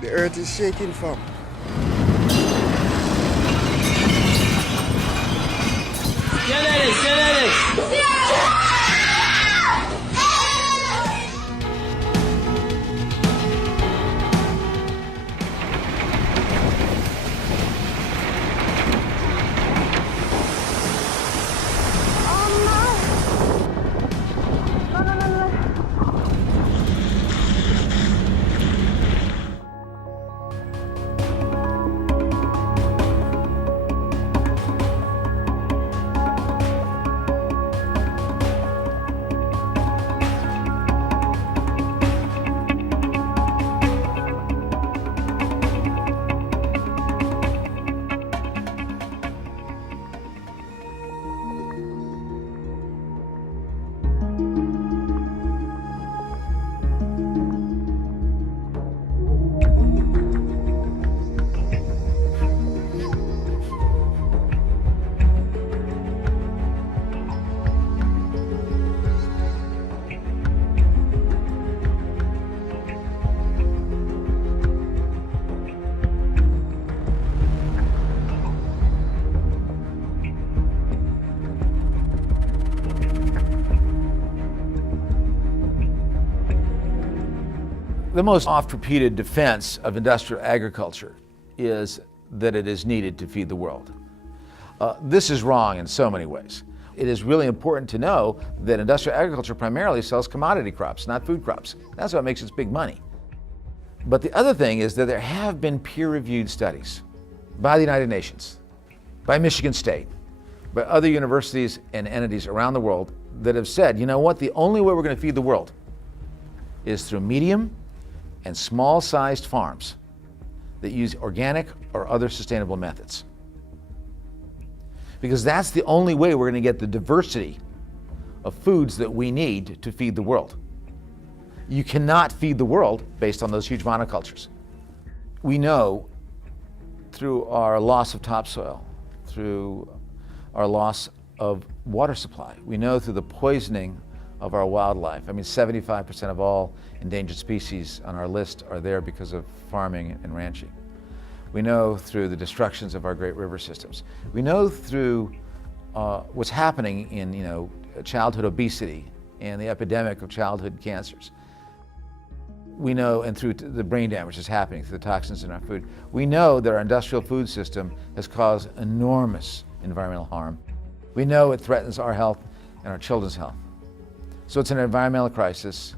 The earth is shaking from. The most oft-repeated defense of industrial agriculture is that it is needed to feed the world. This is wrong in so many ways. It is really important to know that industrial agriculture primarily sells commodity crops, not food crops. That's what makes its big money. But the other thing is that there have been peer-reviewed studies by the United Nations, by Michigan State, by other universities and entities around the world that have said, you know what, the only way we're going to feed the world is through medium and small-sized farms that use organic or other sustainable methods. Because that's the only way we're going to get the diversity of foods that we need to feed the world. You cannot feed the world based on those huge monocultures. We know through our loss of topsoil, through our loss of water supply, we know through the poisoning of our wildlife. I mean, 75% of all endangered species on our list are there because of farming and ranching. We know through the destructions of our great river systems. We know through what's happening in childhood obesity and the epidemic of childhood cancers. We know, and through the brain damage that's happening through the toxins in our food. We know that our industrial food system has caused enormous environmental harm. We know it threatens our health and our children's health. So it's an environmental crisis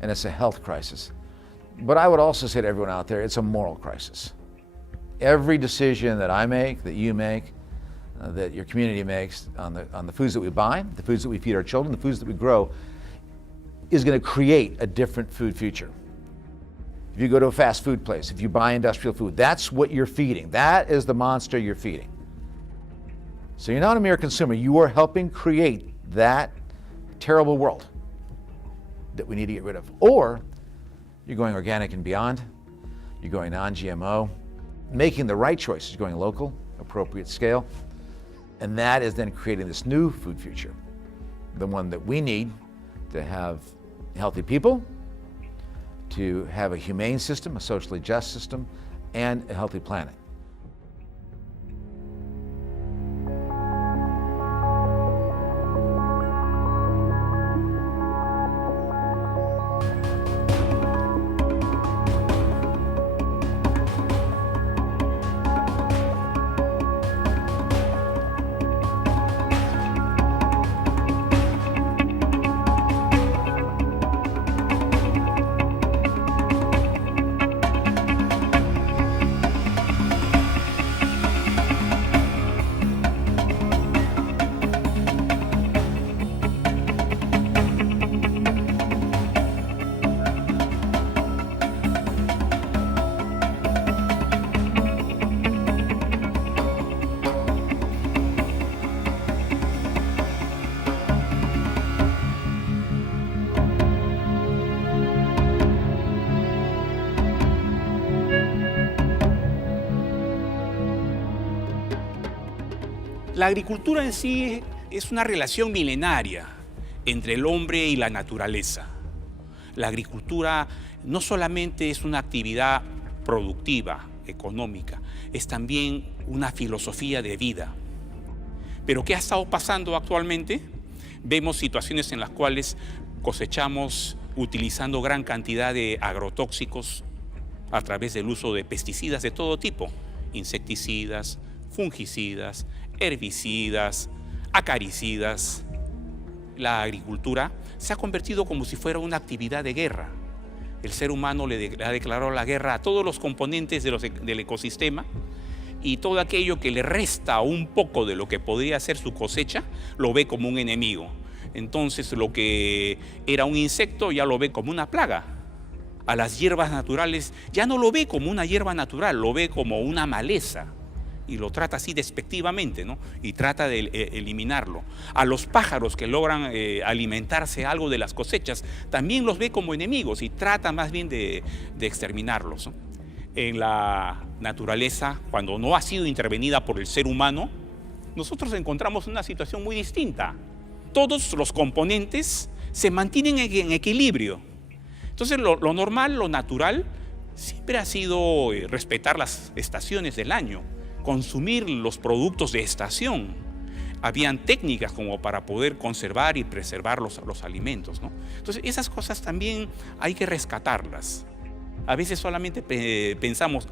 and it's a health crisis. But I would also say to everyone out there, it's a moral crisis. Every decision that I make, that you make, that your community makes on the foods that we buy, the foods that we feed our children, the foods that we grow, is going to create a different food future. If you go to a fast food place, if you buy industrial food, that's what you're feeding. That is the monster you're feeding. So you're not a mere consumer, you are helping create that terrible world that we need to get rid of. Or you're going organic and beyond, you're going non-GMO, making the right choices, going local, appropriate scale, and that is then creating this new food future, the one that we need to have healthy people, to have a humane system, a socially just system, and a healthy planet. La agricultura en sí es una relación milenaria entre el hombre y la naturaleza. La agricultura no solamente es una actividad productiva, económica, es también una filosofía de vida. Pero ¿qué ha estado pasando actualmente? Vemos situaciones en las cuales cosechamos utilizando gran cantidad de agrotóxicos a través del uso de pesticidas de todo tipo, insecticidas, fungicidas, herbicidas, acaricidas. La agricultura se ha convertido como si fuera una actividad de guerra. El ser humano le ha declarado la guerra a todos los componentes del ecosistema y todo aquello que le resta un poco de lo que podría ser su cosecha, lo ve como un enemigo. Entonces lo que era un insecto ya lo ve como una plaga. A las hierbas naturales ya no lo ve como una hierba natural, lo ve como una maleza. Y lo trata así despectivamente, ¿no? Y trata de eliminarlo. A los pájaros que logran alimentarse algo de las cosechas, también los ve como enemigos y trata más bien de exterminarlos, ¿no? En la naturaleza, cuando no ha sido intervenida por el ser humano, nosotros encontramos una situación muy distinta. Todos los componentes se mantienen en equilibrio. Entonces lo normal, lo natural, siempre ha sido respetar las estaciones del año, consumir los productos de estación. Habían técnicas como para poder conservar y preservar los alimentos, ¿no? Entonces esas cosas también hay que rescatarlas. A veces solamente pensamos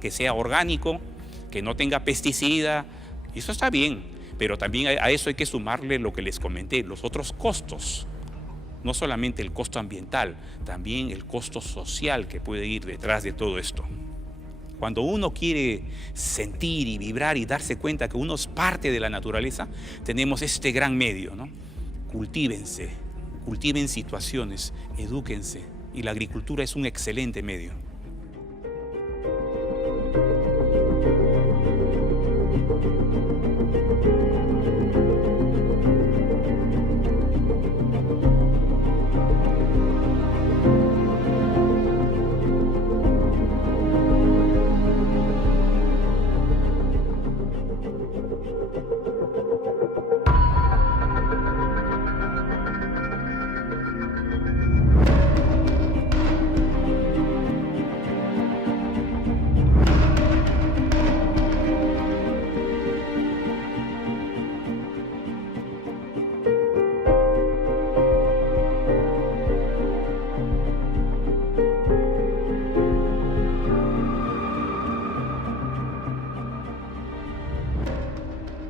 que sea orgánico, que no tenga pesticida, y eso está bien, pero también a eso hay que sumarle lo que les comenté, los otros costos. No solamente el costo ambiental, también el costo social que puede ir detrás de todo esto. Cuando uno quiere sentir y vibrar y darse cuenta que uno es parte de la naturaleza, tenemos este gran medio, ¿no? Cultívense, cultiven situaciones, edúquense, y la agricultura es un excelente medio.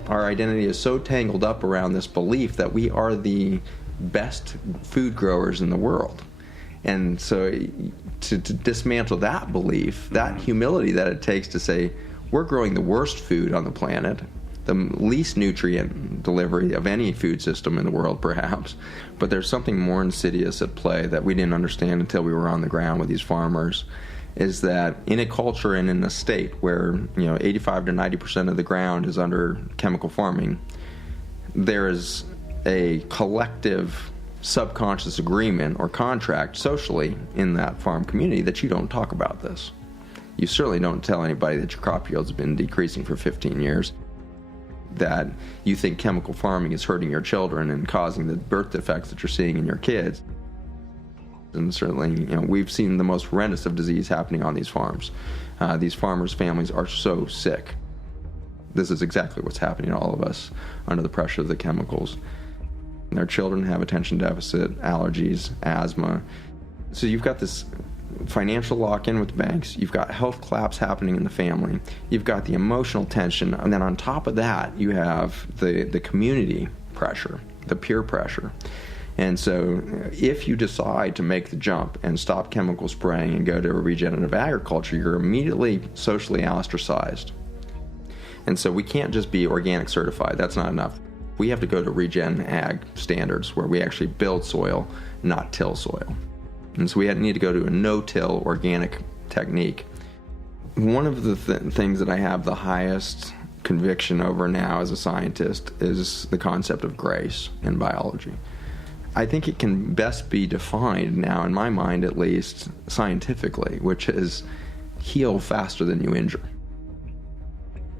Our identity is so tangled up around this belief that we are the best food growers in the world. And so to dismantle that belief, that humility that it takes to say, we're growing the worst food on the planet, the least nutrient delivery of any food system in the world perhaps, but there's something more insidious at play that we didn't understand until we were on the ground with these farmers, is that in a culture and in a state where 85 to 90% of the ground is under chemical farming, there is a collective subconscious agreement or contract socially in that farm community that you don't talk about this. You certainly don't tell anybody that your crop yield's been decreasing for 15 years, that you think chemical farming is hurting your children and causing the birth defects that you're seeing in your kids. And certainly, we've seen the most horrendous of disease happening on these farms. These farmers' families are so sick. This is exactly what's happening to all of us under the pressure of the chemicals. And their children have attention deficit, allergies, asthma. So you've got this financial lock-in with banks, you've got health collapse happening in the family, you've got the emotional tension, and then on top of that, you have the community pressure, the peer pressure. And so if you decide to make the jump and stop chemical spraying and go to regenerative agriculture, you're immediately socially ostracized. And so we can't just be organic certified. That's not enough. We have to go to regen ag standards where we actually build soil, not till soil. And so we need to go to a no-till organic technique. One of the things that I have the highest conviction over now as a scientist is the concept of grace in biology. I think it can best be defined now, in my mind at least, scientifically, which is heal faster than you injure.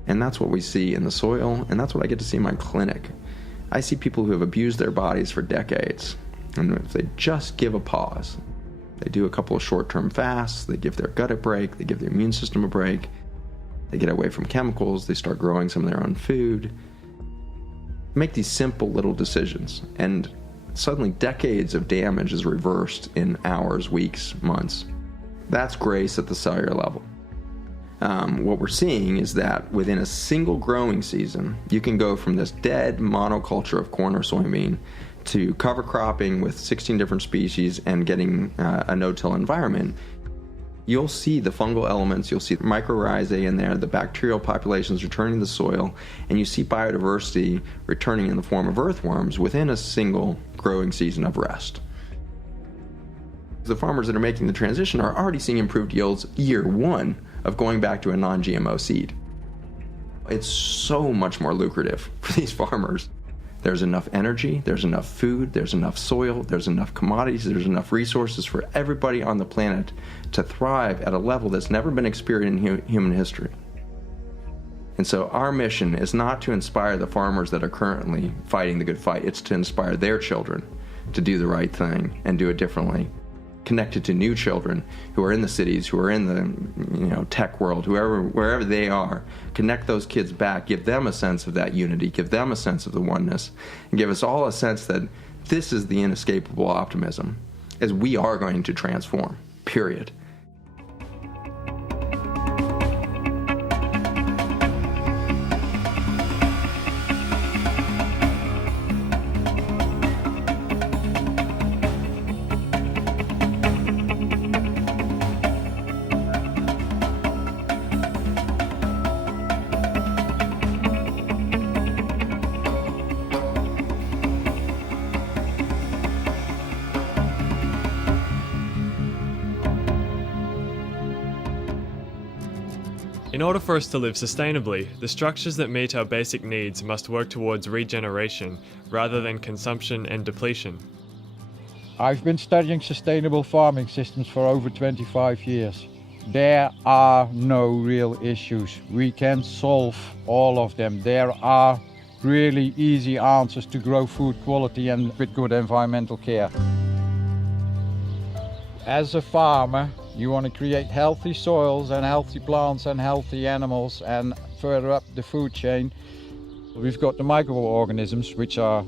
And that's what we see in the soil, and that's what I get to see in my clinic. I see people who have abused their bodies for decades, and if they just give a pause, they do a couple of short-term fasts, they give their gut a break, they give their immune system a break, they get away from chemicals, they start growing some of their own food, make these simple little decisions, and suddenly decades of damage is reversed in hours, weeks, months. That's grace at the cellular level. What we're seeing is that within a single growing season, you can go from this dead monoculture of corn or soybean to cover cropping with 16 different species and getting a no-till environment. You'll see the fungal elements, you'll see mycorrhizae in there, the bacterial populations returning to the soil, and you see biodiversity returning in the form of earthworms within a single growing season of rest. The farmers that are making the transition are already seeing improved yields year one of going back to a non-GMO seed. It's so much more lucrative for these farmers. There's enough energy, there's enough food, there's enough soil, there's enough commodities, there's enough resources for everybody on the planet to thrive at a level that's never been experienced in human history. And so our mission is not to inspire the farmers that are currently fighting the good fight, it's to inspire their children to do the right thing and do it differently. Connected to new children who are in the cities, who are in the tech world, wherever they are, connect those kids back, give them a sense of that unity, give them a sense of the oneness, and give us all a sense that this is the inescapable optimism, as we are going to transform, period. In order for us to live sustainably, the structures that meet our basic needs must work towards regeneration rather than consumption and depletion. I've been studying sustainable farming systems for over 25 years. There are no real issues. We can solve all of them. There are really easy answers to grow food quality and with good environmental care. As a farmer, you want to create healthy soils and healthy plants and healthy animals, and further up the food chain, we've got the microorganisms which are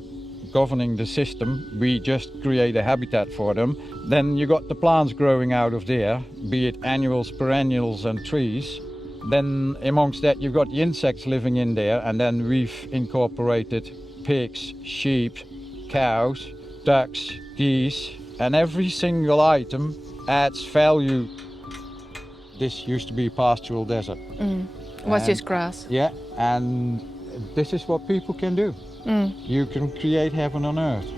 governing the system. We just create a habitat for them. Then you got the plants growing out of there, be it annuals, perennials and trees. Then amongst that you've got the insects living in there, and then we've incorporated pigs, sheep, cows, ducks, geese, and every single item adds value. This used to be a pastoral desert. Was just grass. Yeah, and this is what people can do. You can create heaven on earth.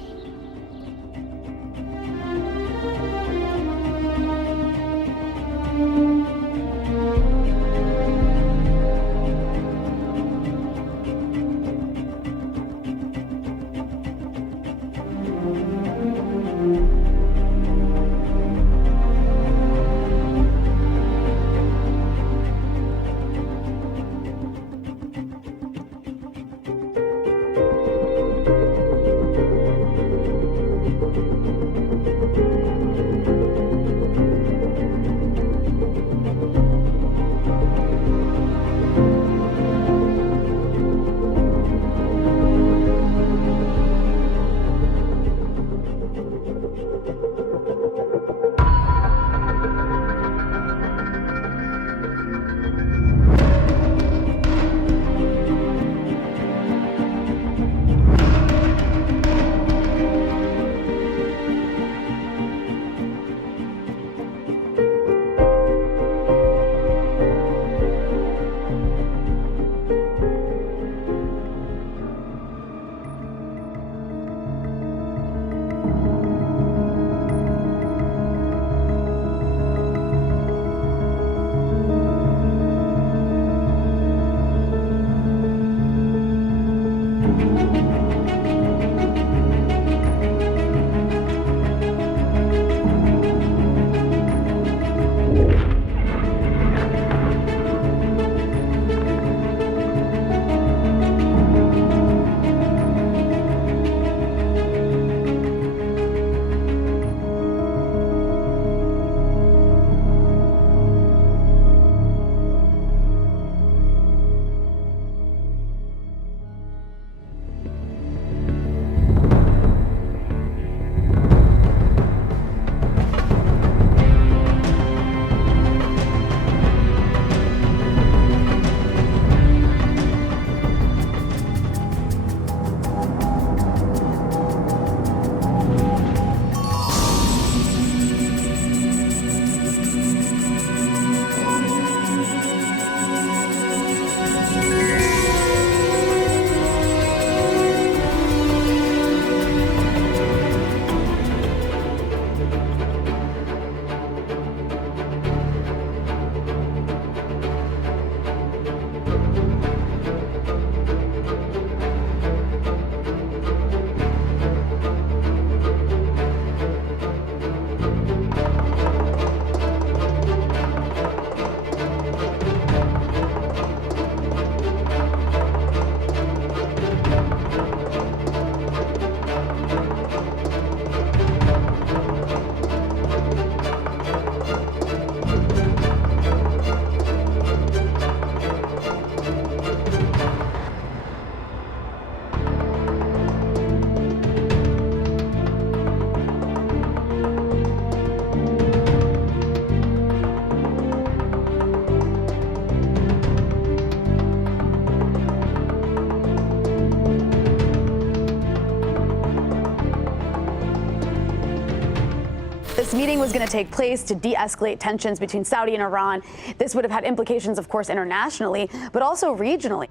This meeting was going to take place to de-escalate tensions between Saudi and Iran. This would have had implications, of course, internationally, but also regionally.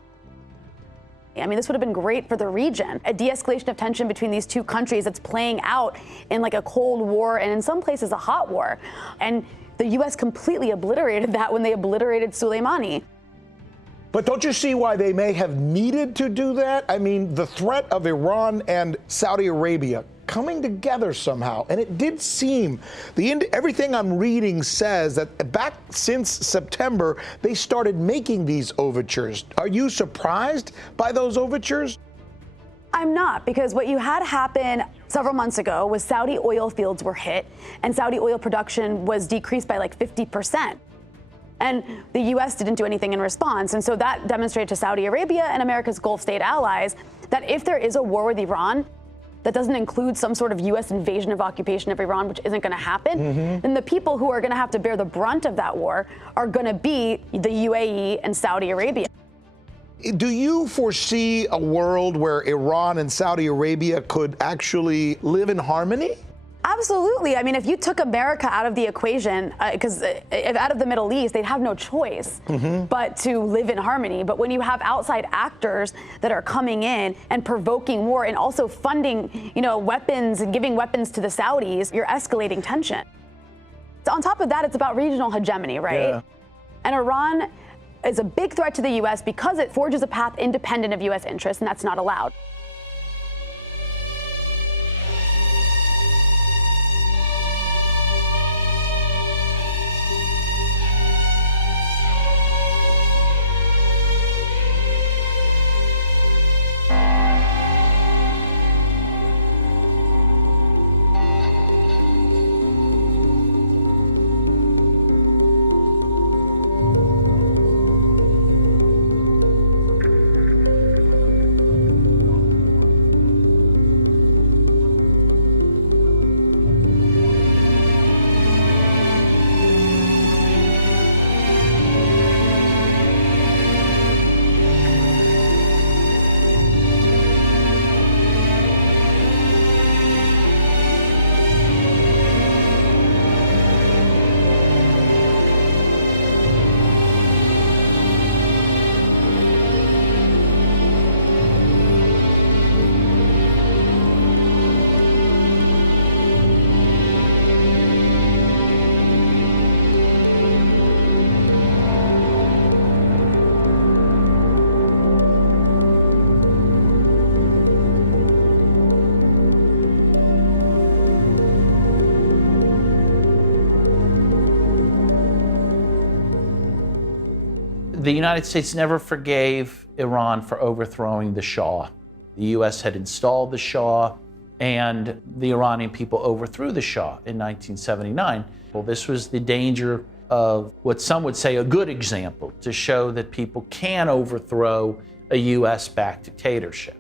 I mean, this would have been great for the region. A de-escalation of tension between these two countries that's playing out in like a Cold War and in some places a hot war. And the U.S. completely obliterated that when they obliterated Soleimani. But don't you see why they may have needed to do that? I mean, the threat of Iran and Saudi Arabia coming together somehow, and it did seem, everything I'm reading says that back since September, they started making these overtures. Are you surprised by those overtures? I'm not, because what you had happen several months ago was Saudi oil fields were hit, and Saudi oil production was decreased by like 50%. And the U.S. didn't do anything in response. And so that demonstrated to Saudi Arabia and America's Gulf state allies that if there is a war with Iran that doesn't include some sort of U.S. invasion of occupation of Iran, which isn't going to happen, then the people who are going to have to bear the brunt of that war are going to be the UAE and Saudi Arabia. Do you foresee a world where Iran and Saudi Arabia could actually live in harmony? Absolutely. I mean, if you took America out of the equation, because if out of the Middle East, they'd have no choice but to live in harmony. But when you have outside actors that are coming in and provoking war and also funding, weapons and giving weapons to the Saudis, you're escalating tension. So on top of that, it's about regional hegemony, right? Yeah. And Iran is a big threat to the U.S. because it forges a path independent of U.S. interests, and that's not allowed. The United States never forgave Iran for overthrowing the Shah. The U.S. had installed the Shah, and the Iranian people overthrew the Shah in 1979. Well, this was the danger of what some would say a good example, to show that people can overthrow a U.S.-backed dictatorship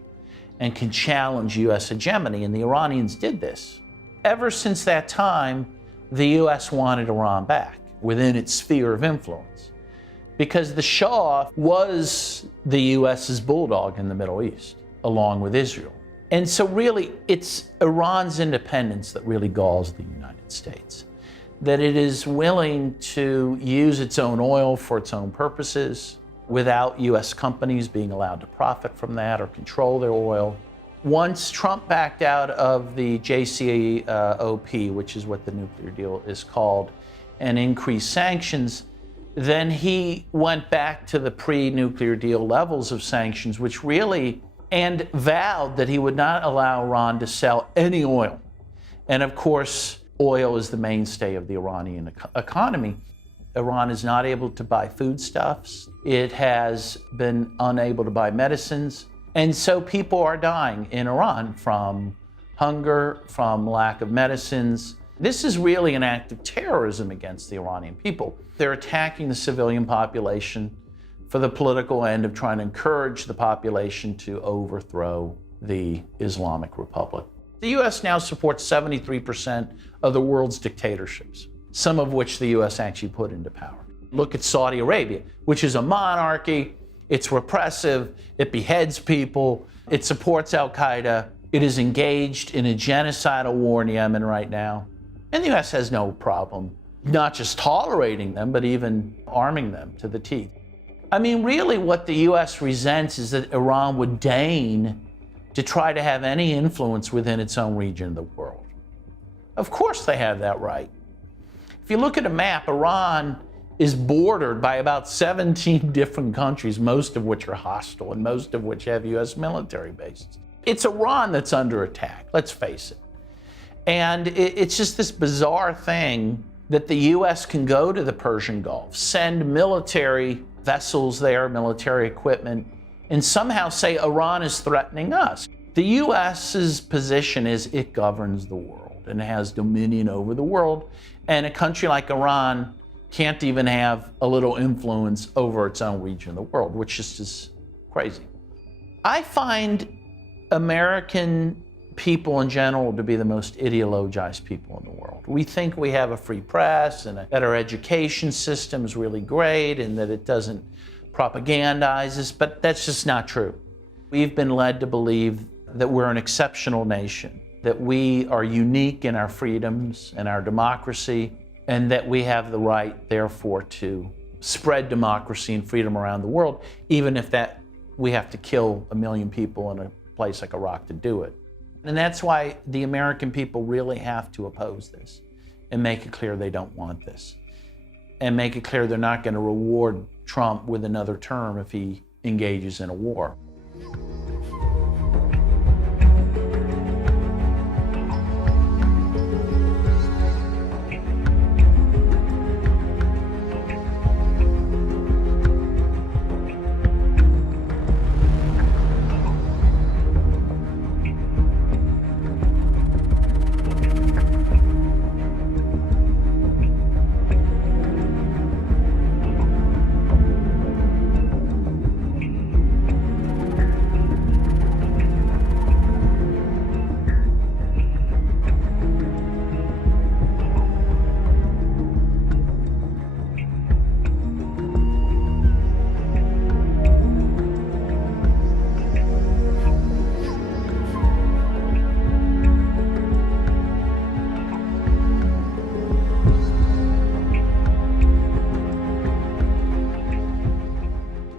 and can challenge U.S. hegemony, and the Iranians did this. Ever since that time, the U.S. wanted Iran back within its sphere of influence, because the Shah was the U.S.'s bulldog in the Middle East, along with Israel. And so really, it's Iran's independence that really galls the United States, that it is willing to use its own oil for its own purposes without U.S. companies being allowed to profit from that or control their oil. Once Trump backed out of the JCPOA, which is what the nuclear deal is called, and increased sanctions, then he went back to the pre-nuclear deal levels of sanctions, which really, and vowed that he would not allow Iran to sell any oil. And of course, oil is the mainstay of the Iranian economy. Iran is not able to buy foodstuffs. It has been unable to buy medicines. And so people are dying in Iran from hunger, from lack of medicines. This is really an act of terrorism against the Iranian people. They're attacking the civilian population for the political end of trying to encourage the population to overthrow the Islamic Republic. The U.S. now supports 73% of the world's dictatorships, some of which the U.S. actually put into power. Look at Saudi Arabia, which is a monarchy. It's repressive. It beheads people. It supports al-Qaeda. It is engaged in a genocidal war in Yemen right now. And the U.S. has no problem not just tolerating them, but even arming them to the teeth. I mean, really what the U.S. resents is that Iran would deign to try to have any influence within its own region of the world. Of course they have that right. If you look at a map, Iran is bordered by about 17 different countries, most of which are hostile and most of which have US military bases. It's Iran that's under attack, let's face it. And it's just this bizarre thing that the US can go to the Persian Gulf, send military vessels there, military equipment, and somehow say Iran is threatening us. The US's position is it governs the world and has dominion over the world, and a country like Iran can't even have a little influence over its own region of the world, which just is crazy. I find American people in general to be the most ideologized people in the world. We think we have a free press and that our education system is really great and that it doesn't propagandize us, but that's just not true. We've been led to believe that we're an exceptional nation, that we are unique in our freedoms and our democracy, and that we have the right, therefore, to spread democracy and freedom around the world, even if that we have to kill 1 million people in a place like Iraq to do it. And that's why the American people really have to oppose this and make it clear they don't want this. And make it clear they're not going to reward Trump with another term if he engages in a war.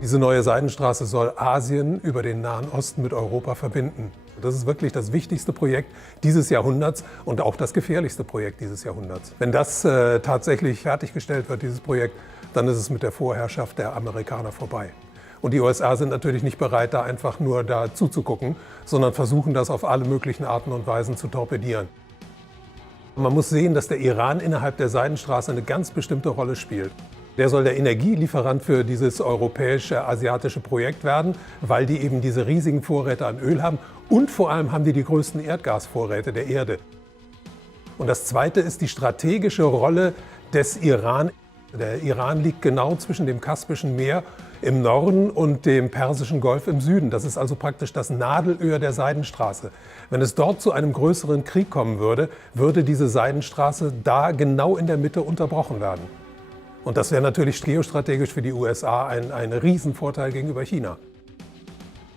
Diese neue Seidenstraße soll Asien über den Nahen Osten mit Europa verbinden. Das ist wirklich das wichtigste Projekt dieses Jahrhunderts und auch das gefährlichste Projekt dieses Jahrhunderts. Wenn das tatsächlich fertiggestellt wird, dieses Projekt, dann ist es mit der Vorherrschaft der Amerikaner vorbei. Und die USA sind natürlich nicht bereit, da einfach nur da zuzugucken, sondern versuchen das auf alle möglichen Arten und Weisen zu torpedieren. Man muss sehen, dass der Iran innerhalb der Seidenstraße eine ganz bestimmte Rolle spielt. Der soll der Energielieferant für dieses europäische, asiatische Projekt werden, weil die eben diese riesigen Vorräte an Öl haben und vor allem haben die größten Erdgasvorräte der Erde. Und das Zweite ist die strategische Rolle des Iran. Der Iran liegt genau zwischen dem Kaspischen Meer im Norden und dem Persischen Golf im Süden. Das ist also praktisch das Nadelöhr der Seidenstraße. Wenn es dort zu einem größeren Krieg kommen würde, würde diese Seidenstraße da genau in der Mitte unterbrochen werden. Und das wäre natürlich geostrategisch für die USA ein Riesenvorteil gegenüber China.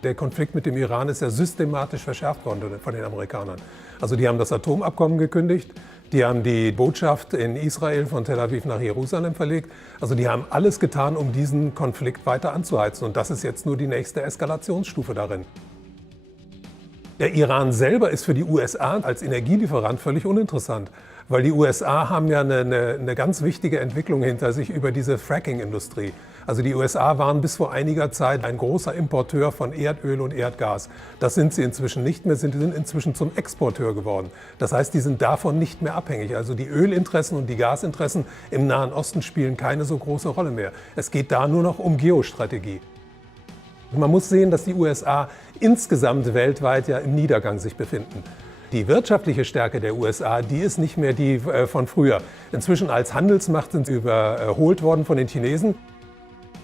Der Konflikt mit dem Iran ist ja systematisch verschärft worden von den Amerikanern. Also die haben das Atomabkommen gekündigt, die haben die Botschaft in Israel von Tel Aviv nach Jerusalem verlegt. Also die haben alles getan, um diesen Konflikt weiter anzuheizen. Und das ist jetzt nur die nächste Eskalationsstufe darin. Der Iran selber ist für die USA als Energielieferant völlig uninteressant. Weil die USA haben ja eine ganz wichtige Entwicklung hinter sich über diese Fracking-Industrie. Also die USA waren bis vor einiger Zeit ein großer Importeur von Erdöl und Erdgas. Das sind sie inzwischen nicht mehr, sind inzwischen zum Exporteur geworden. Das heißt, die sind davon nicht mehr abhängig. Also die Ölinteressen und die Gasinteressen im Nahen Osten spielen keine so große Rolle mehr. Es geht da nur noch um Geostrategie. Man muss sehen, dass die USA insgesamt weltweit ja im Niedergang sich befinden. Die wirtschaftliche Stärke der USA, die ist nicht mehr die von früher. Inzwischen als Handelsmacht sind sie überholt worden von den Chinesen.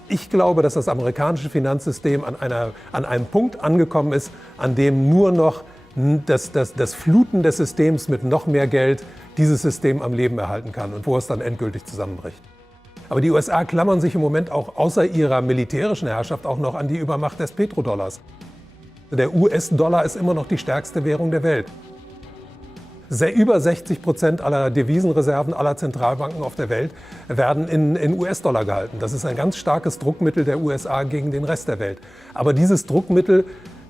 Ich glaube, dass das amerikanische Finanzsystem an einem Punkt angekommen ist, an dem nur noch das Fluten des Systems mit noch mehr Geld dieses System am Leben erhalten kann und wo es dann endgültig zusammenbricht. Aber die USA klammern sich im Moment auch außer ihrer militärischen Herrschaft auch noch an die Übermacht des Petrodollars. Der US-Dollar ist immer noch die stärkste Währung der Welt. Über 60% aller Devisenreserven aller Zentralbanken auf der Welt werden in US-Dollar gehalten. Das ist ein ganz starkes Druckmittel der USA gegen den Rest der Welt. Aber dieses Druckmittel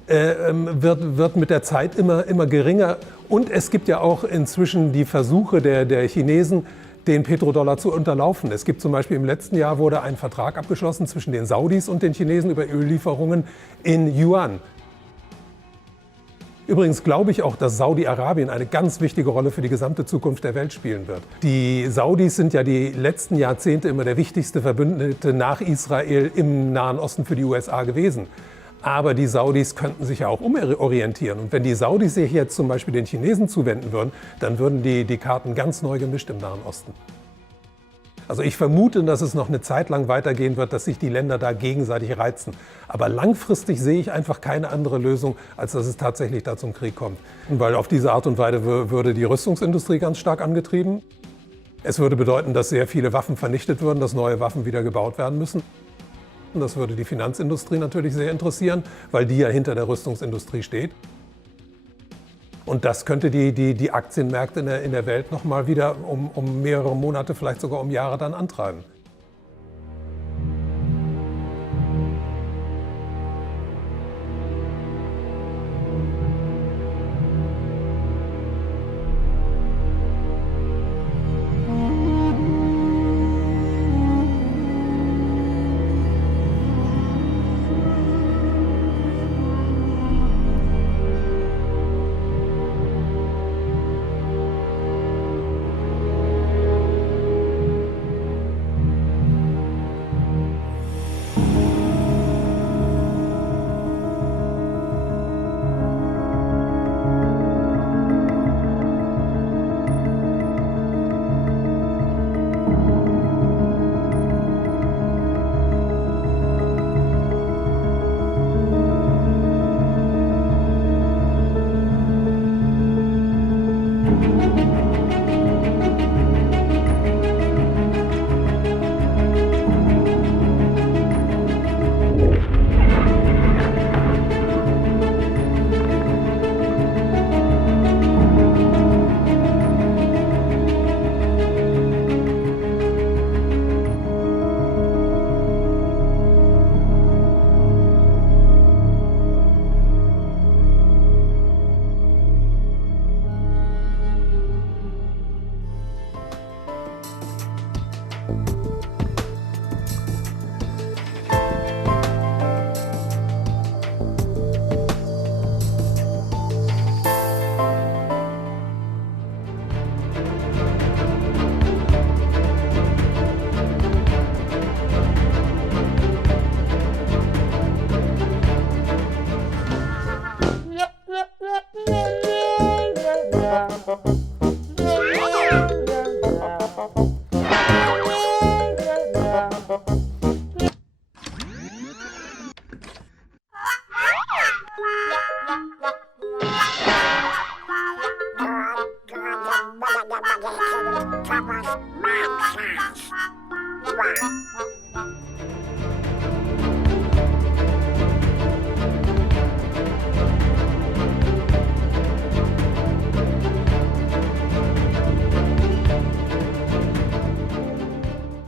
wird mit der Zeit immer geringer. Und es gibt ja auch inzwischen die Versuche der Chinesen, den Petrodollar zu unterlaufen. Es gibt zum Beispiel im letzten Jahr wurde ein Vertrag abgeschlossen zwischen den Saudis und den Chinesen über Öllieferungen in Yuan. Übrigens glaube ich auch, dass Saudi-Arabien eine ganz wichtige Rolle für die gesamte Zukunft der Welt spielen wird. Die Saudis sind ja die letzten Jahrzehnte immer der wichtigste Verbündete nach Israel im Nahen Osten für die USA gewesen. Aber die Saudis könnten sich ja auch umorientieren. Und wenn die Saudis sich jetzt zum Beispiel den Chinesen zuwenden würden, dann würden die Karten ganz neu gemischt im Nahen Osten. Also ich vermute, dass es noch eine Zeit lang weitergehen wird, dass sich die Länder da gegenseitig reizen. Aber langfristig sehe ich einfach keine andere Lösung, als dass es tatsächlich da zum Krieg kommt. Weil auf diese Art und Weise würde die Rüstungsindustrie ganz stark angetrieben. Es würde bedeuten, dass sehr viele Waffen vernichtet würden, dass neue Waffen wieder gebaut werden müssen. Und das würde die Finanzindustrie natürlich sehr interessieren, weil die ja hinter der Rüstungsindustrie steht. Und das könnte die Aktienmärkte in der Welt noch mal wieder um mehrere Monate, vielleicht sogar um Jahre dann antreiben.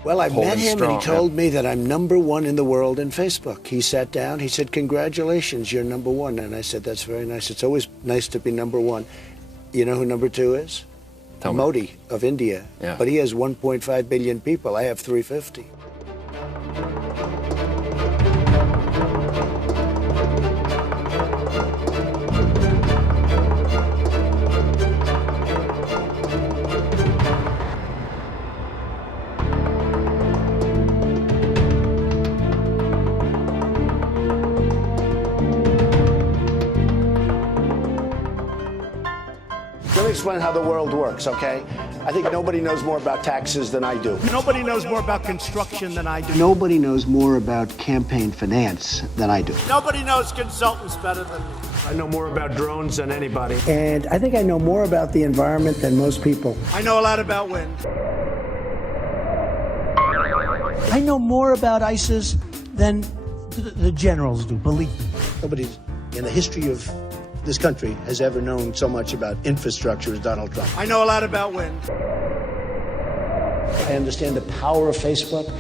Well, I met him and he told me that I'm #1 in the world in Facebook. He sat down, he said, congratulations, you're #1. And I said, that's very nice. It's always nice to be #1. You know who #2 is? Modi of India. Yeah. But he has 1.5 billion people. I have 350. Let me explain how the world works, okay? I think nobody knows more about taxes than I do. Nobody knows more about construction than I do. Nobody knows more about campaign finance than I do. Nobody knows consultants better than me. I know more about drones than anybody. And I think I know more about the environment than most people. I know a lot about wind. I know more about ISIS than the generals do, believe me. Nobody in the history of this country has ever known so much about infrastructure as Donald Trump. I know a lot about wind. I understand the power of Facebook,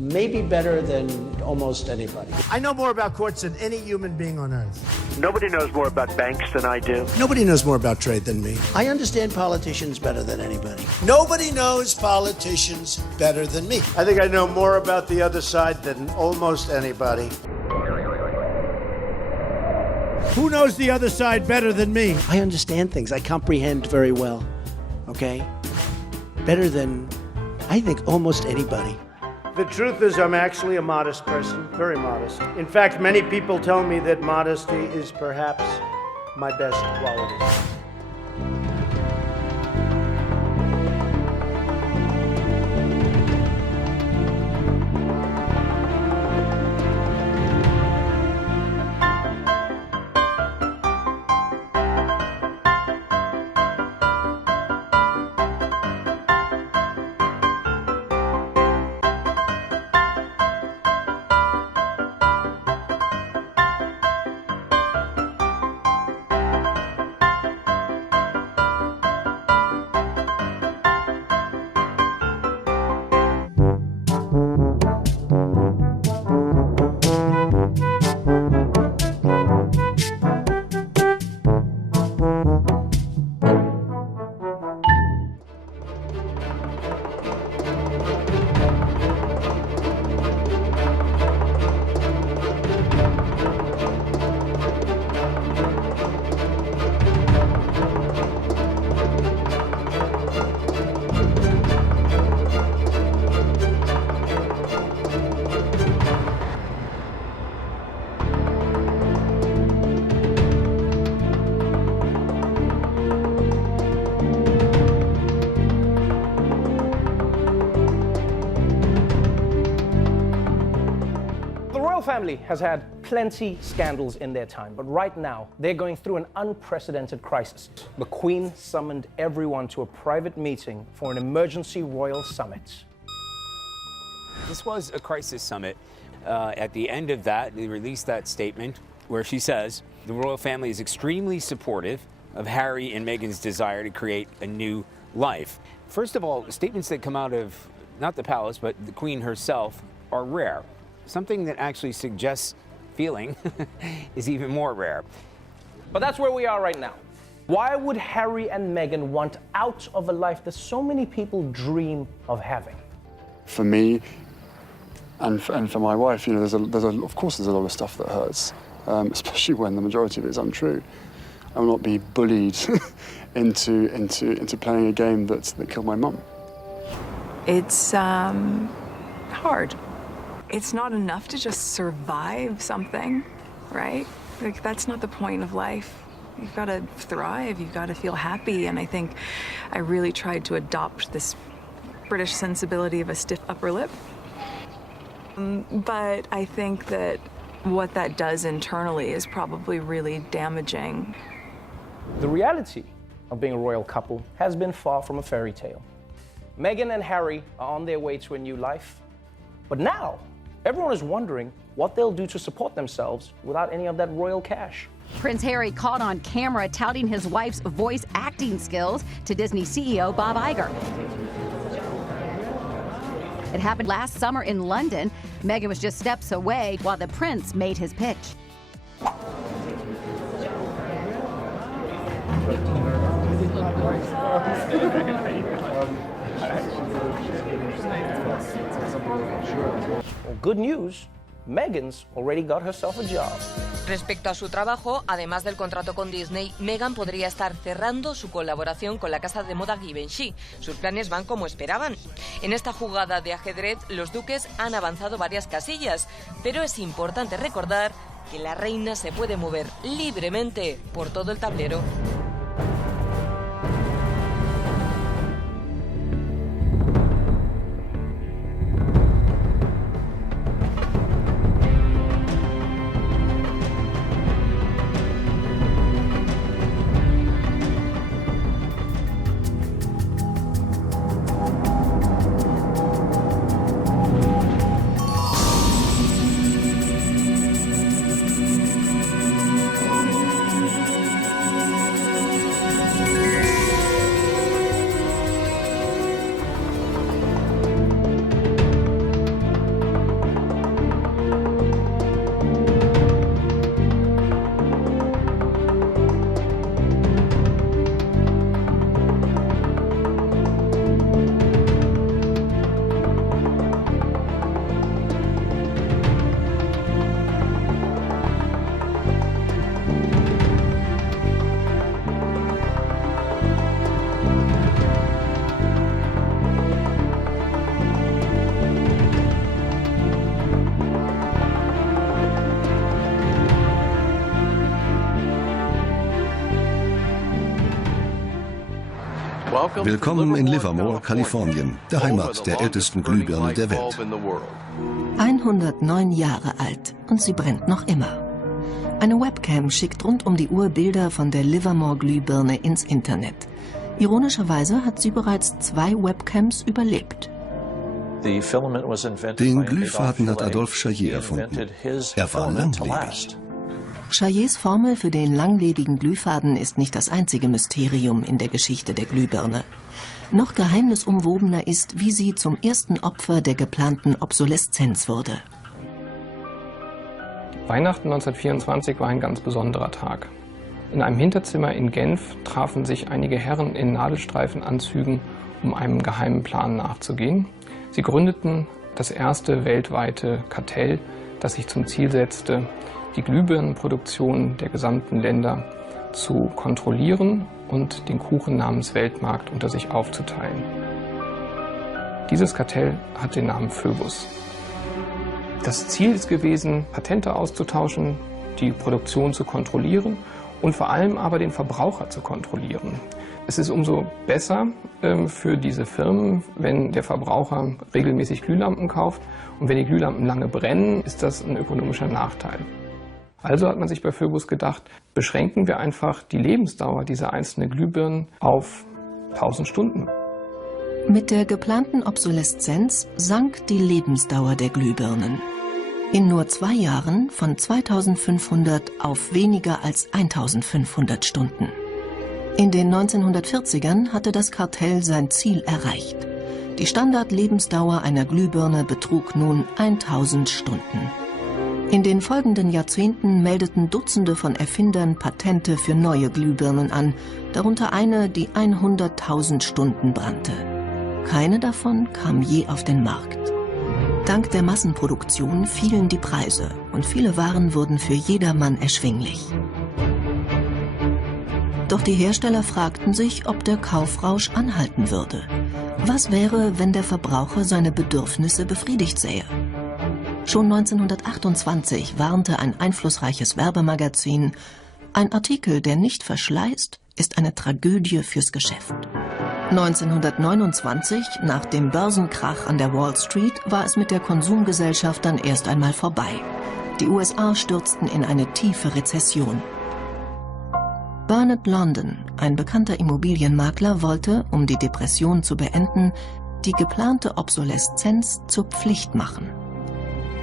maybe better than almost anybody. I know more about courts than any human being on earth. Nobody knows more about banks than I do. Nobody knows more about trade than me. I understand politicians better than anybody. Nobody knows politicians better than me. I think I know more about the other side than almost anybody. Who knows the other side better than me? I understand things. I comprehend very well. Okay? Better than, I think, almost anybody. The truth is, I'm actually a modest person, very modest. In fact, many people tell me that modesty is perhaps my best quality. Family has had plenty scandals in their time, but right now they're going through an unprecedented crisis. The Queen summoned everyone to a private meeting for an emergency royal summit. This was a crisis summit. At the end of that, they released that statement where she says the royal family is extremely supportive of Harry and Meghan's desire to create a new life. First of all, statements that come out of not the palace, but the Queen herself are rare. Something that actually suggests feeling is even more rare. But that's where we are right now. Why would Harry and Meghan want out of a life that so many people dream of having? For me, and for my wife, you know, of course there's a lot of stuff that hurts, especially when the majority of it is untrue. I will not be bullied into playing a game that killed my mum. It's hard. It's not enough to just survive something, right? Like, that's not the point of life. You've got to thrive, you've got to feel happy, and I think I really tried to adopt this British sensibility of a stiff upper lip. But I think that what that does internally is probably really damaging. The reality of being a royal couple has been far from a fairy tale. Meghan and Harry are on their way to a new life, but now everyone is wondering what they'll do to support themselves without any of that royal cash. Prince Harry caught on camera touting his wife's voice acting skills to Disney CEO Bob Iger. It happened last summer in London. Meghan was just steps away while the prince made his pitch. Well, good news, Meghan's already got herself a job. Respecto a su trabajo, además del contrato con Disney, Meghan podría estar cerrando su colaboración con la casa de moda Givenchy. Sus planes van como esperaban. En esta jugada de ajedrez, los duques han avanzado varias casillas, pero es importante recordar que la reina se puede mover libremente por todo el tablero. Willkommen in Livermore, Kalifornien, der Heimat der ältesten Glühbirne der Welt. 109 Jahre alt und sie brennt noch immer. Eine Webcam schickt rund um die Uhr Bilder von der Livermore-Glühbirne ins Internet. Ironischerweise hat sie bereits 2 Webcams überlebt. Den Glühfaden hat Adolphe Chaillet erfunden. Er war langlebig. Chaillets Formel für den langlebigen Glühfaden ist nicht das einzige Mysterium in der Geschichte der Glühbirne. Noch geheimnisumwobener ist, wie sie zum ersten Opfer der geplanten Obsoleszenz wurde. Weihnachten 1924 war ein ganz besonderer Tag. In einem Hinterzimmer in Genf trafen sich einige Herren in Nadelstreifenanzügen, um einem geheimen Plan nachzugehen. Sie gründeten das erste weltweite Kartell, das sich zum Ziel setzte, die Glühbirnenproduktion der gesamten Länder zu kontrollieren und den Kuchen namens Weltmarkt unter sich aufzuteilen. Dieses Kartell hat den Namen Phöbus. Das Ziel ist gewesen, Patente auszutauschen, die Produktion zu kontrollieren und vor allem aber den Verbraucher zu kontrollieren. Es ist umso besser für diese Firmen, wenn der Verbraucher regelmäßig Glühlampen kauft, und wenn die Glühlampen lange brennen, ist das ein ökonomischer Nachteil. Also hat man sich bei Phöbus gedacht, beschränken wir einfach die Lebensdauer dieser einzelnen Glühbirnen auf 1000 Stunden. Mit der geplanten Obsoleszenz sank die Lebensdauer der Glühbirnen. In nur 2 Jahren von 2500 auf weniger als 1500 Stunden. In den 1940ern hatte das Kartell sein Ziel erreicht. Die Standardlebensdauer einer Glühbirne betrug nun 1000 Stunden. In den folgenden Jahrzehnten meldeten Dutzende von Erfindern Patente für neue Glühbirnen an, darunter eine, die 100.000 Stunden brannte. Keine davon kam je auf den Markt. Dank der Massenproduktion fielen die Preise und viele Waren wurden für jedermann erschwinglich. Doch die Hersteller fragten sich, ob der Kaufrausch anhalten würde. Was wäre, wenn der Verbraucher seine Bedürfnisse befriedigt sähe? Schon 1928 warnte ein einflussreiches Werbemagazin: Ein Artikel, der nicht verschleißt, ist eine Tragödie fürs Geschäft. 1929, nach dem Börsenkrach an der Wall Street, war es mit der Konsumgesellschaft dann erst einmal vorbei. Die USA stürzten in eine tiefe Rezession. Bernard London, ein bekannter Immobilienmakler, wollte, um die Depression zu beenden, die geplante Obsoleszenz zur Pflicht machen.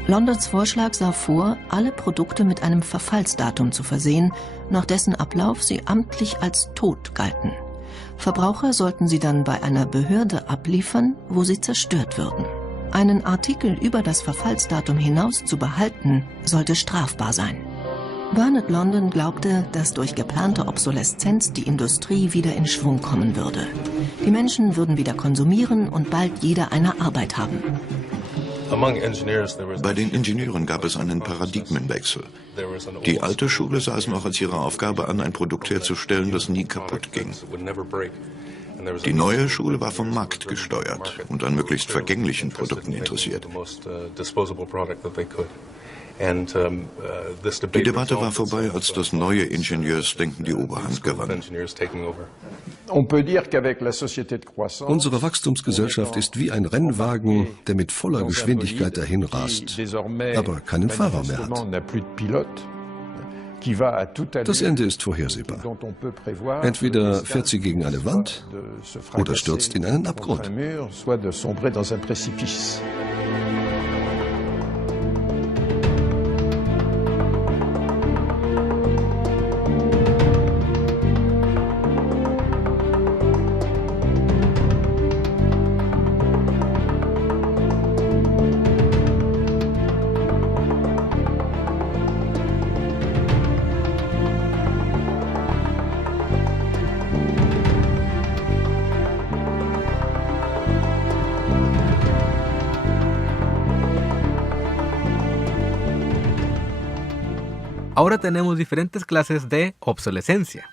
Londons Vorschlag sah vor, alle Produkte mit einem Verfallsdatum zu versehen, nach dessen Ablauf sie amtlich als tot galten. Verbraucher sollten sie dann bei einer Behörde abliefern, wo sie zerstört würden. Einen Artikel über das Verfallsdatum hinaus zu behalten, sollte strafbar sein. Bernard London glaubte, dass durch geplante Obsoleszenz die Industrie wieder in Schwung kommen würde. Die Menschen würden wieder konsumieren und bald jeder eine Arbeit haben. Bei den Ingenieuren gab es einen Paradigmenwechsel. Die alte Schule sah es noch als ihre Aufgabe an, ein Produkt herzustellen, das nie kaputt ging. Die neue Schule war vom Markt gesteuert und an möglichst vergänglichen Produkten interessiert. Die Debatte war vorbei, als das neue Ingenieursdenken die Oberhand gewann. Unsere Wachstumsgesellschaft ist wie ein Rennwagen, der mit voller Geschwindigkeit dahin rast, aber keinen Fahrer mehr hat. Das Ende ist vorhersehbar. Entweder fährt sie gegen eine Wand oder stürzt in einen Abgrund. Ahora tenemos diferentes clases de obsolescencia.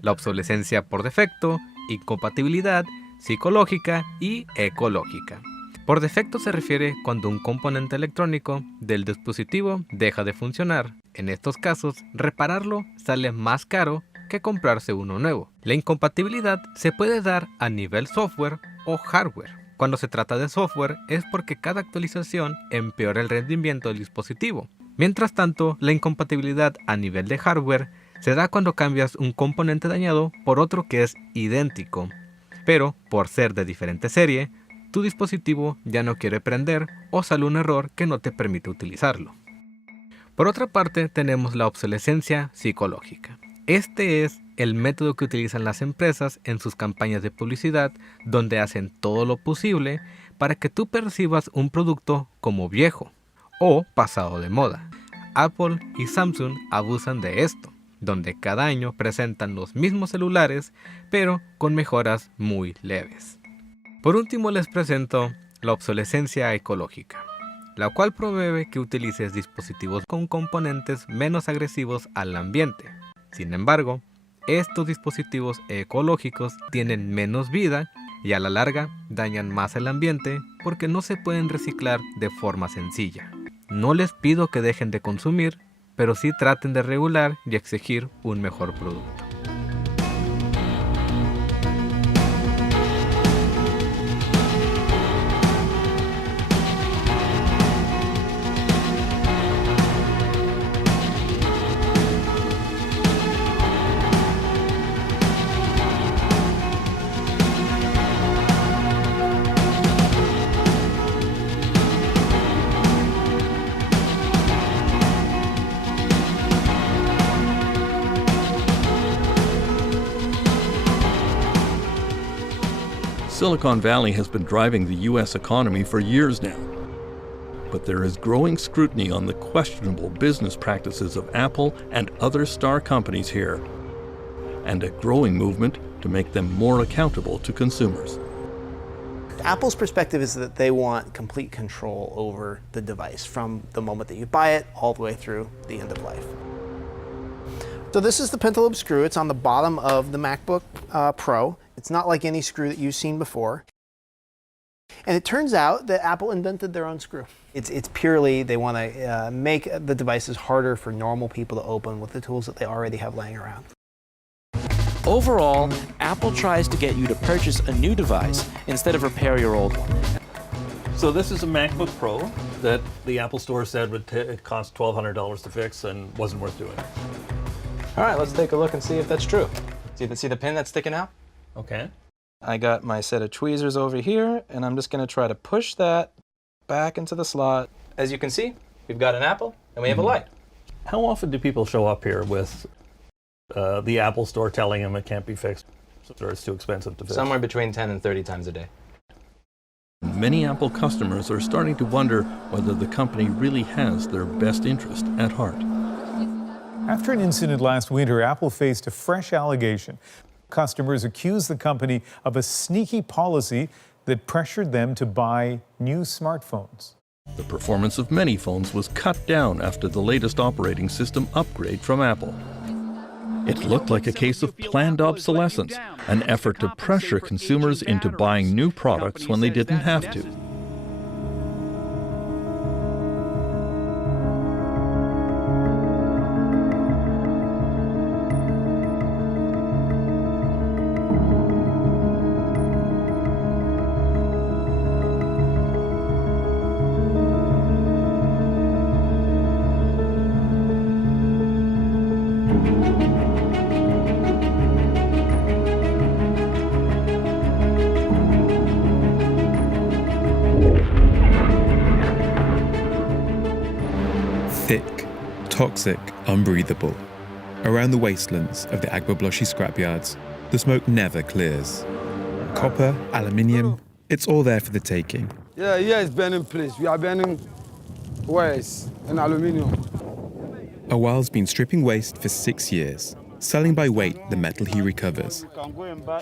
La obsolescencia por defecto, incompatibilidad, psicológica y ecológica. Por defecto se refiere cuando un componente electrónico del dispositivo deja de funcionar. En estos casos, repararlo sale más caro que comprarse uno nuevo. La incompatibilidad se puede dar a nivel software o hardware. Cuando se trata de software es porque cada actualización empeora el rendimiento del dispositivo. Mientras tanto, la incompatibilidad a nivel de hardware se da cuando cambias un componente dañado por otro que es idéntico. Pero, por ser de diferente serie, tu dispositivo ya no quiere prender o sale un error que no te permite utilizarlo. Por otra parte, tenemos la obsolescencia psicológica. Este es el método que utilizan las empresas en sus campañas de publicidad, donde hacen todo lo posible para que tú percibas un producto como viejo o pasado de moda. Apple y Samsung abusan de esto, donde cada año presentan los mismos celulares, pero con mejoras muy leves. Por último les presento la obsolescencia ecológica, la cual promueve que utilices dispositivos con componentes menos agresivos al ambiente. Sin embargo, estos dispositivos ecológicos tienen menos vida y a la larga dañan más el ambiente porque no se pueden reciclar de forma sencilla. No les pido que dejen de consumir, pero sí traten de regular y exigir un mejor producto. Silicon Valley has been driving the U.S. economy for years now. But there is growing scrutiny on the questionable business practices of Apple and other star companies here, and a growing movement to make them more accountable to consumers. Apple's perspective is that they want complete control over the device from the moment that you buy it all the way through the end of life. So this is the pentalobe screw. It's on the bottom of the MacBook Pro. It's not like any screw that you've seen before. And it turns out that Apple invented their own screw. It's purely they want to make the devices harder for normal people to open with the tools that they already have laying around. Overall, Apple tries to get you to purchase a new device instead of repair your old one. So this is a MacBook Pro that the Apple Store said would cost $1,200 to fix and wasn't worth doing. All right, let's take a look and see if that's true. See the pin that's sticking out? Okay. I got my set of tweezers over here, and I'm just going to try to push that back into the slot. As you can see, we've got an Apple, and we have a light. How often do people show up here with the Apple Store telling them it can't be fixed or it's too expensive to fix? Somewhere between 10 and 30 times a day. Many Apple customers are starting to wonder whether the company really has their best interest at heart. After an incident last winter, Apple faced a fresh allegation. Customers accused the company of a sneaky policy that pressured them to buy new smartphones. The performance of many phones was cut down after the latest operating system upgrade from Apple. It looked like a case of planned obsolescence, an effort to pressure consumers into buying new products when they didn't have to. Thick, toxic, unbreathable. Around the wastelands of the Agbogbloshie scrapyards, the smoke never clears. Copper, aluminium, it's all there for the taking. Yeah, it's burning place. We are burning waste and aluminium. Awal's been stripping waste for 6 years, selling by weight the metal he recovers.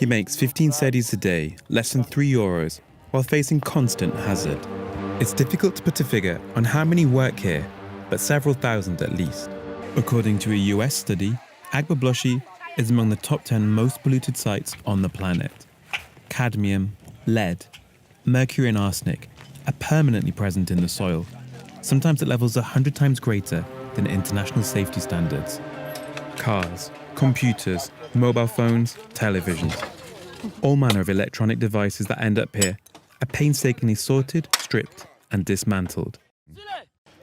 He makes 15 cedis a day, less than €3, while facing constant hazard. It's difficult to put a figure on how many work here, but several thousand at least. According to a US study, Agbogbloshie is among the top 10 most polluted sites on the planet. Cadmium, lead, mercury and arsenic are permanently present in the soil, sometimes at levels 100 times greater than international safety standards. Cars, computers, mobile phones, televisions. All manner of electronic devices that end up here are painstakingly sorted, stripped, and dismantled.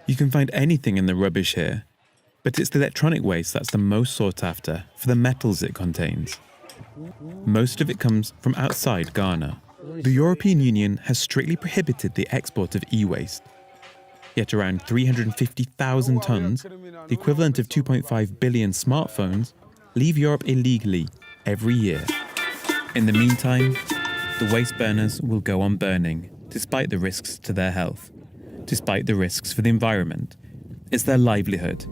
You can find anything in the rubbish here, but it's the electronic waste that's the most sought after for the metals it contains. Most of it comes from outside Ghana. The European Union has strictly prohibited the export of e-waste. Yet around 350,000 tons, the equivalent of 2.5 billion smartphones, leave Europe illegally every year. In the meantime, the waste burners will go on burning, despite the risks to their health, despite the risks for the environment. It's their livelihood.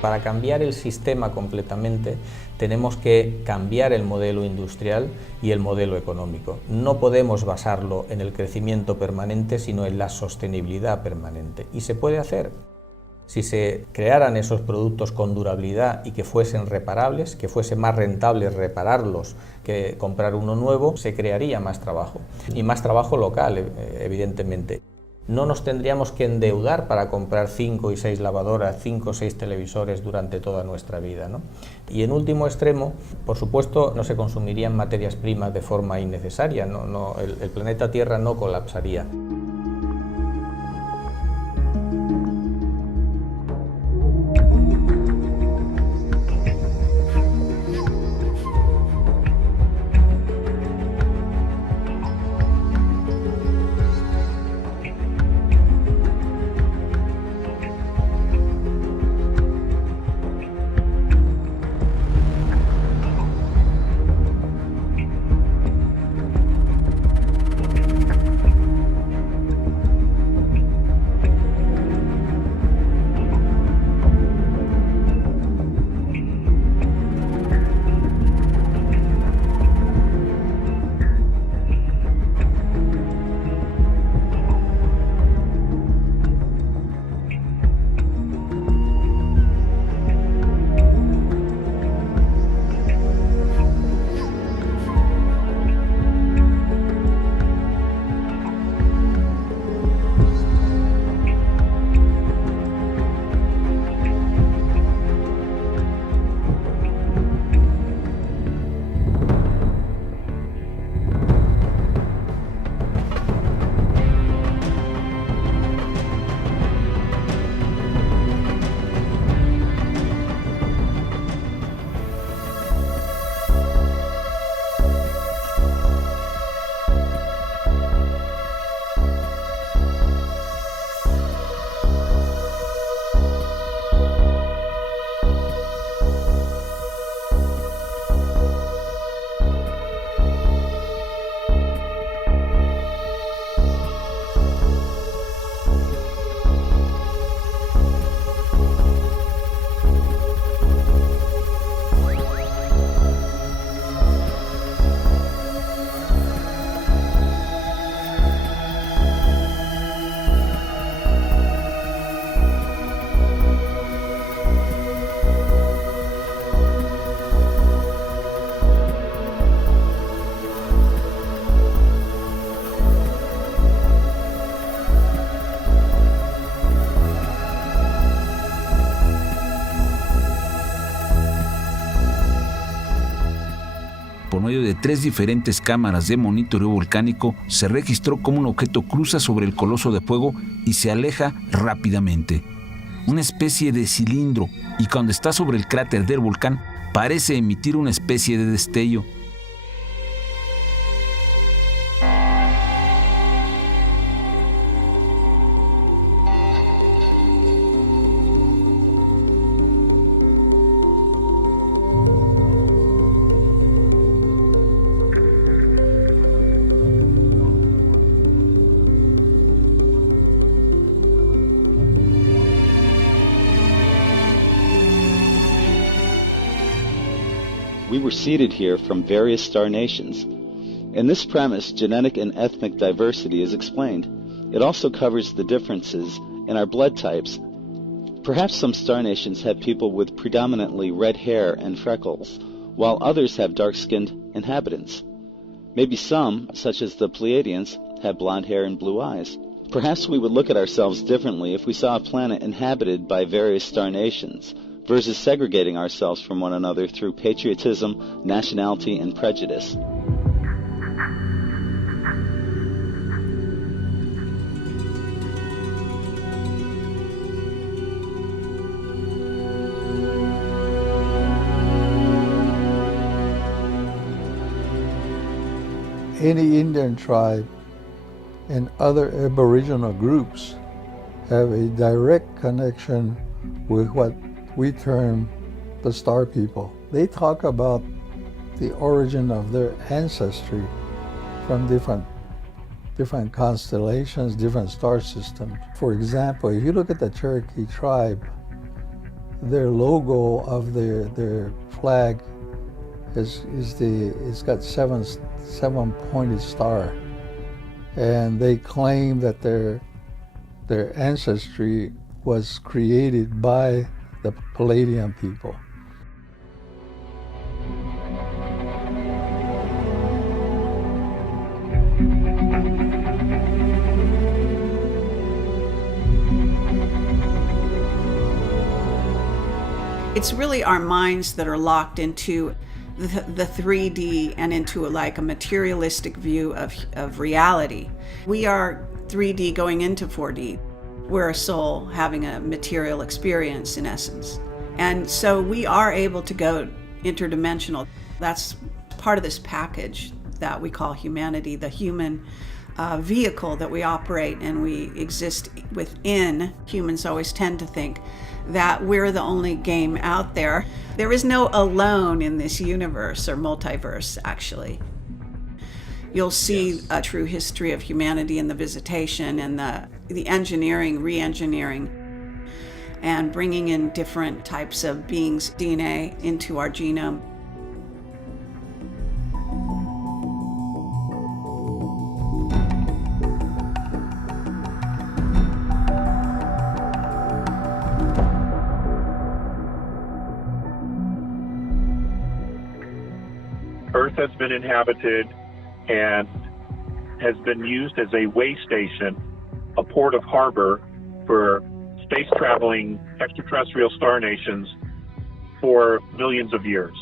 Para cambiar el sistema completamente, tenemos que cambiar el modelo industrial y el modelo económico. No podemos basarlo en el crecimiento permanente, sino en la sostenibilidad permanente. Y se puede hacer. Si se crearan esos productos con durabilidad y que fuesen reparables, que fuese más rentable repararlos que comprar uno nuevo, se crearía más trabajo. Y más trabajo local, evidentemente. No nos tendríamos que endeudar para comprar 5 y 6 lavadoras, 5 o 6 televisores durante toda nuestra vida, ¿no? Y en último extremo, por supuesto, no se consumirían materias primas de forma innecesaria, el planeta Tierra no colapsaría. Por medio de 3 diferentes cámaras de monitoreo volcánico, se registró cómo un objeto cruza sobre el coloso de fuego y se aleja rápidamente. Una especie de cilindro, y cuando está sobre el cráter del volcán, parece emitir una especie de destello. we were seeded here from various star nations. In this premise, genetic and ethnic diversity is explained. It also covers the differences in our blood types. Perhaps some star nations have people with predominantly red hair and freckles, while others have dark-skinned inhabitants. Maybe some, such as the Pleiadians, have blonde hair and blue eyes. Perhaps we would look at ourselves differently if we saw a planet inhabited by various star nations, versus segregating ourselves from one another through patriotism, nationality, and prejudice. Any Indian tribe and other Aboriginal groups have a direct connection with what we term the star people. They talk about the origin of their ancestry from different constellations, different star systems. For example, if you look at the Cherokee tribe, their logo of their flag it's got seven pointed star, and they claim that their ancestry was created by the Pleiadian people. It's really our minds that are locked into the 3D and into like a materialistic view of reality. We are 3D going into 4D. We're a soul having a material experience in essence. And so we are able to go interdimensional. That's part of this package that we call humanity, the human vehicle that we operate and we exist within. Humans always tend to think that we're the only game out there. There is no alone in this universe or multiverse, actually. You'll see a true history of humanity in the visitation and the engineering, re-engineering, and bringing in different types of beings' DNA into our genome. Earth has been inhabited and has been used as a way station, a port of harbor for space-traveling extraterrestrial star nations for millions of years.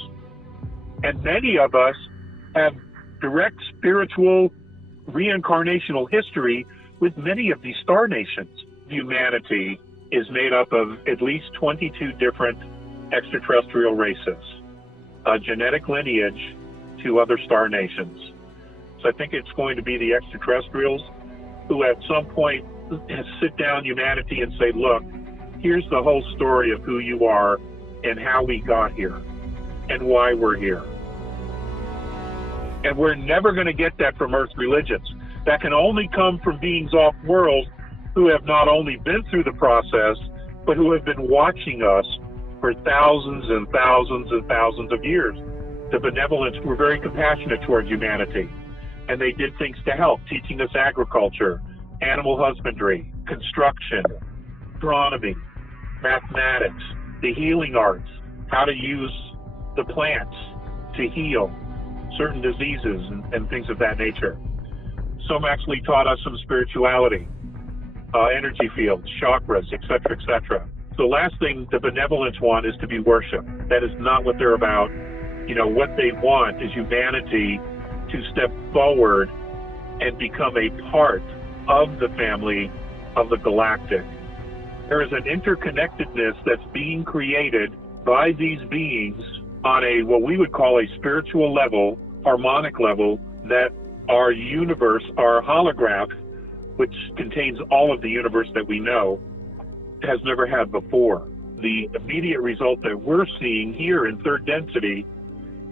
And many of us have direct spiritual reincarnational history with many of these star nations. Humanity is made up of at least 22 different extraterrestrial races, a genetic lineage to other star nations. So I think it's going to be the extraterrestrials who at some point sit down humanity and say, look, here's the whole story of who you are and how we got here and why we're here. And we're never going to get that from Earth religions. That can only come from beings off-world who have not only been through the process, but who have been watching us for thousands and thousands and thousands of years. The benevolents were very compassionate toward humanity, and they did things to help, teaching us agriculture, animal husbandry, construction, astronomy, mathematics, the healing arts, how to use the plants to heal certain diseases and things of that nature. Some actually taught us some spirituality, energy fields, chakras, etc., etc. The last thing the benevolents want is to be worshipped. That is not what they're about. You know, what they want is humanity to step forward and become a part of the family of the galactic. There is an interconnectedness that's being created by these beings on a, what we would call a spiritual level, harmonic level, that our universe, our holograph, which contains all of the universe that we know, has never had before. The immediate result that we're seeing here in third density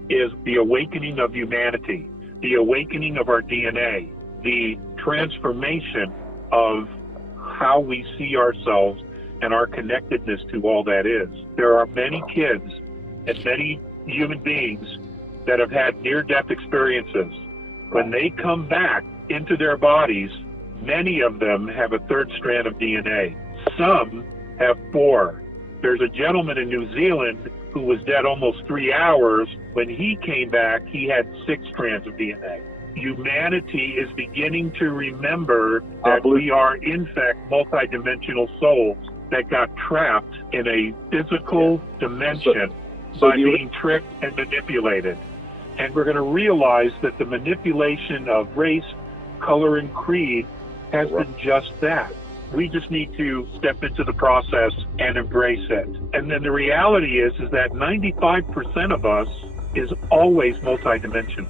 is the awakening of humanity, the awakening of our DNA, the transformation of how we see ourselves and our connectedness to all that is. There are many kids and many human beings that have had near-death experiences. When they come back into their bodies, many of them have a third strand of DNA. Some have 4. There's a gentleman in New Zealand who was dead almost 3 hours. When he came back, he had 6 strands of DNA. Humanity is beginning to remember that we are, in fact, multidimensional souls that got trapped in a physical dimension by being tricked and manipulated. And we're going to realize that the manipulation of race, color, and creed has been just that. We just need to step into the process and embrace it. And then the reality is that 95% of us is always multidimensional.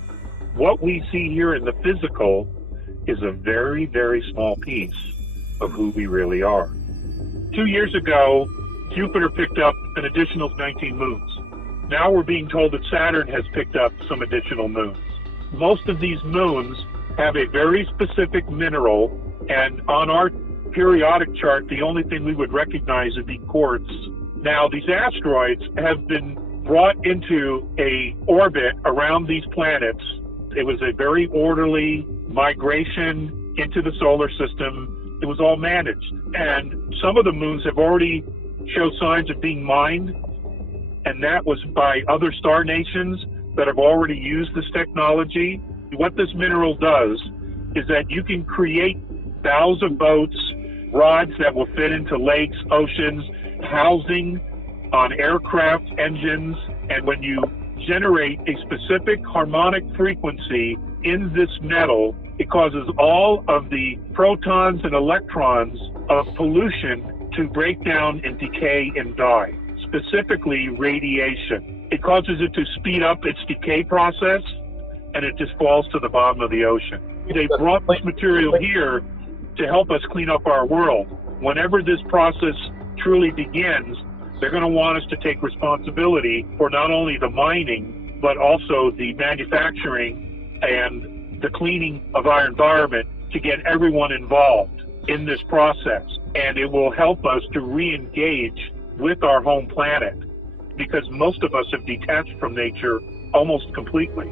What we see here in the physical is a very, very small piece of who we really are. 2 years ago, Jupiter picked up an additional 19 moons. Now we're being told that Saturn has picked up some additional moons. Most of these moons have a very specific mineral, and on our periodic chart, the only thing we would recognize would be quartz. Now, these asteroids have been brought into a orbit around these planets. It was a very orderly migration into the solar system. It was all managed. And some of the moons have already shown signs of being mined, and that was by other star nations that have already used this technology. What this mineral does is that you can create bows of boats, rods that will fit into lakes, oceans, housing on aircraft engines, and when you generate a specific harmonic frequency in this metal, it causes all of the protons and electrons of pollution to break down and decay and die, specifically radiation. It causes it to speed up its decay process, and it just falls to the bottom of the ocean. They brought this material here to help us clean up our world. Whenever this process truly begins, they're going to want us to take responsibility for not only the mining, but also the manufacturing and the cleaning of our environment to get everyone involved in this process. And it will help us to re-engage with our home planet, because most of us have detached from nature almost completely.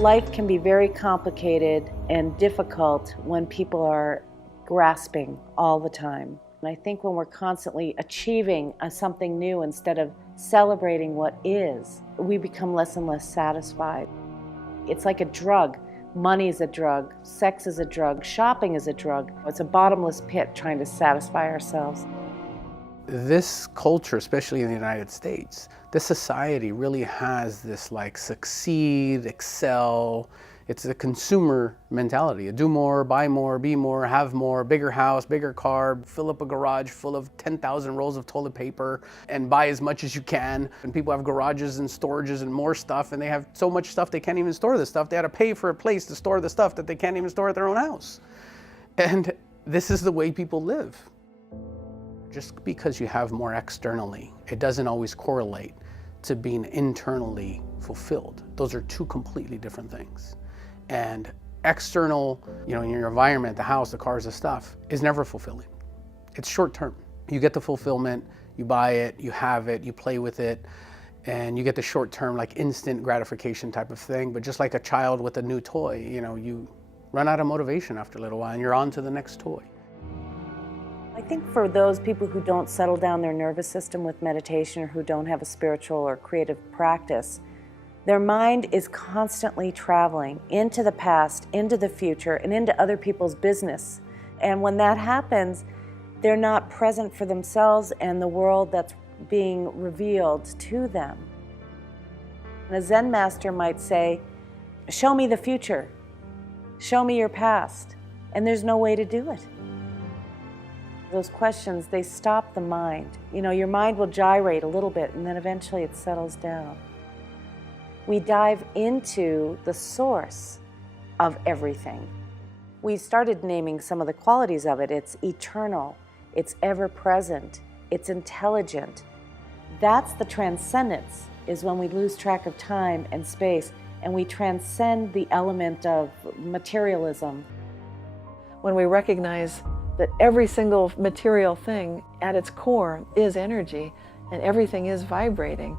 Life can be very complicated and difficult when people are grasping all the time. And I think when we're constantly achieving something new instead of celebrating what is, we become less and less satisfied. It's like a drug. Money is a drug, sex is a drug, shopping is a drug. It's a bottomless pit trying to satisfy ourselves. This culture, especially in the United States, this society really has this like succeed, excel. It's a consumer mentality. Do more, buy more, be more, have more, bigger house, bigger car, fill up a garage full of 10,000 rolls of toilet paper and buy as much as you can. And people have garages and storages and more stuff, and they have so much stuff they can't even store the stuff. They had to pay for a place to store the stuff that they can't even store at their own house. And this is the way people live. Just because you have more externally, it doesn't always correlate to being internally fulfilled. Those are two completely different things. And external, in your environment, the house, the cars, the stuff, is never fulfilling. It's short term. You get the fulfillment, you buy it, you have it, you play with it, and you get the short term, like instant gratification type of thing. But just like a child with a new toy, you run out of motivation after a little while and you're on to the next toy. I think for those people who don't settle down their nervous system with meditation or who don't have a spiritual or creative practice, their mind is constantly traveling into the past, into the future, and into other people's business. And when that happens, they're not present for themselves and the world that's being revealed to them. And a Zen master might say, show me the future, show me your past, and there's no way to do it. Those questions, they stop the mind. Your mind will gyrate a little bit and then eventually it settles down. We dive into the source of everything. We started naming some of the qualities of it. It's eternal, it's ever-present, it's intelligent. That's the transcendence, is when we lose track of time and space and we transcend the element of materialism. When we recognize that every single material thing at its core is energy and everything is vibrating,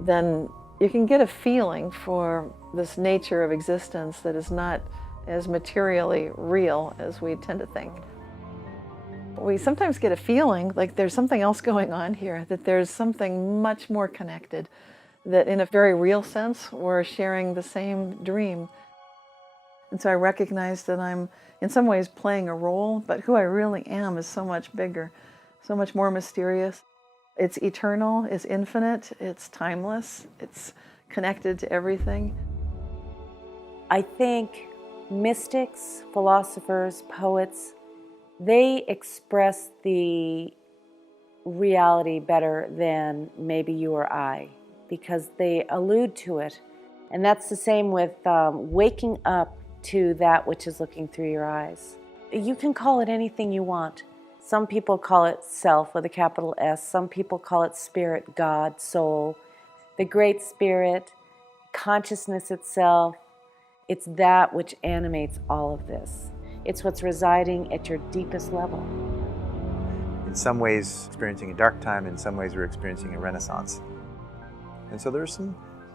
then you can get a feeling for this nature of existence that is not as materially real as we tend to think. We sometimes get a feeling like there's something else going on here, that there's something much more connected, that in a very real sense, we're sharing the same dream. And so I recognize that I'm in some ways playing a role, but who I really am is so much bigger, so much more mysterious. It's eternal, it's infinite, it's timeless, it's connected to everything. I think mystics, philosophers, poets, they express the reality better than maybe you or I, because they allude to it. And that's the same with waking up to that which is looking through your eyes. You can call it anything you want. Some people call it self with a capital S. Some people call it spirit, God, soul, the great spirit, consciousness itself. It's that which animates all of this. It's what's residing at your deepest level. In some ways, experiencing a dark time, in some ways we're experiencing a renaissance. And so there's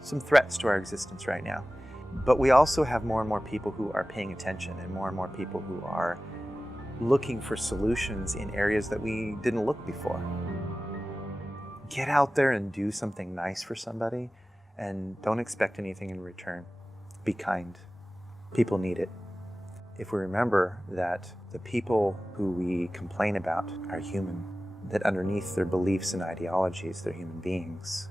some threats to our existence right now. But we also have more and more people who are paying attention and more people who are looking for solutions in areas that we didn't look before. Get out there and do something nice for somebody and don't expect anything in return. Be kind. People need it. If we remember that the people who we complain about are human, that underneath their beliefs and ideologies, they're human beings,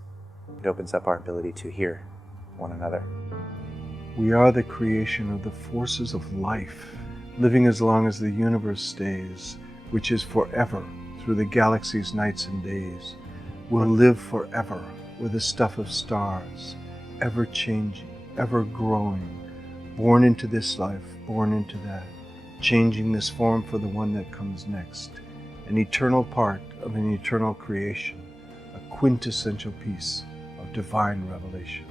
it opens up our ability to hear one another. We are the creation of the forces of life, living as long as the universe stays, which is forever, through the galaxy's nights and days. We'll live forever with the stuff of stars, ever changing, ever growing, born into this life, born into that, changing this form for the one that comes next, an eternal part of an eternal creation, a quintessential piece of divine revelation.